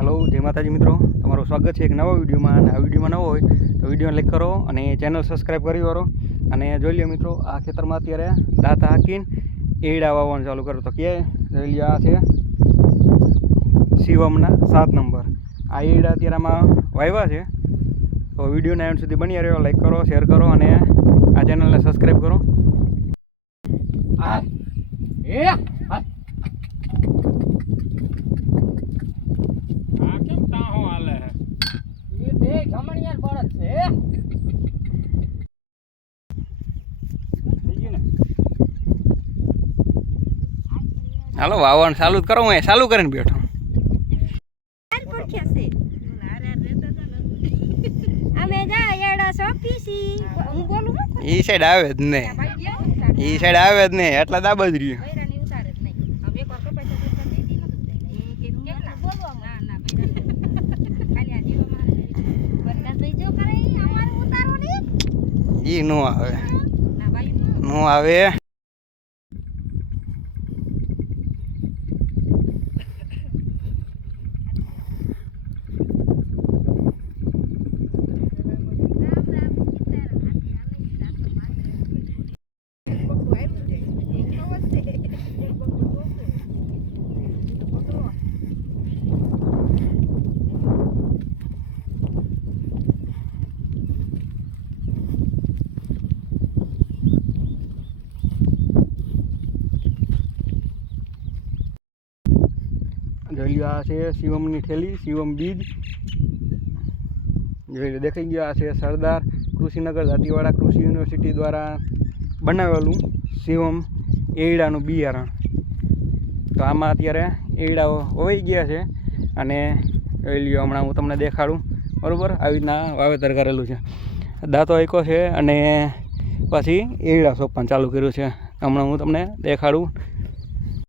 Hello जय माताजी मित्रों, तमारुं स्वागत है एक नवा विडियो में। आ विडियो में नवो होय तो विडियो लाइक करो और चेनल सब्सक्राइब करी करो। जोई लो मित्रों, आ खेतर में अत्यारे दांत हाकीने एड़ा वावવાનું चालू करो तो क्या जोई लो। आ छे शिवमना 7 नंबर। आ एड़ा अत्यारे आमां वाव्या छे तो विडियो ने एंड सुधी बन्या रहो। लाइक करो, शेर करो और आ चेनल ने सब्सक्राइब करो। हालो वावण चालू करो। मैं चालू करीने बैठो। ई साइड आवे ज ने, ई साइड आवे ज ने એટલા દાબ જ રહ્યો। ई નો આવે, નો આવે। જોઈ લો, આ છે શિવમની થેલી, શિવમ બીજ જોઈ લો, દેખાઈ ગયો। આ છે સરદાર કૃષિનગર દાંતીવાડા કૃષિ યુનિવર્સિટી દ્વારા બનાવેલું શિવમ એરડાનું બિયારણ। તો આમાં અત્યારે એરડાઓ વવાઈ ગયા છે અને જોઈ લ્યો, હમણાં હું તમને દેખાડું બરાબર। આવી રીતના વાવેતર કરેલું છે, દાંતો આંક્યો છે અને પછી એરડા સોંપવાનું ચાલુ કર્યું છે। હમણાં હું તમને દેખાડું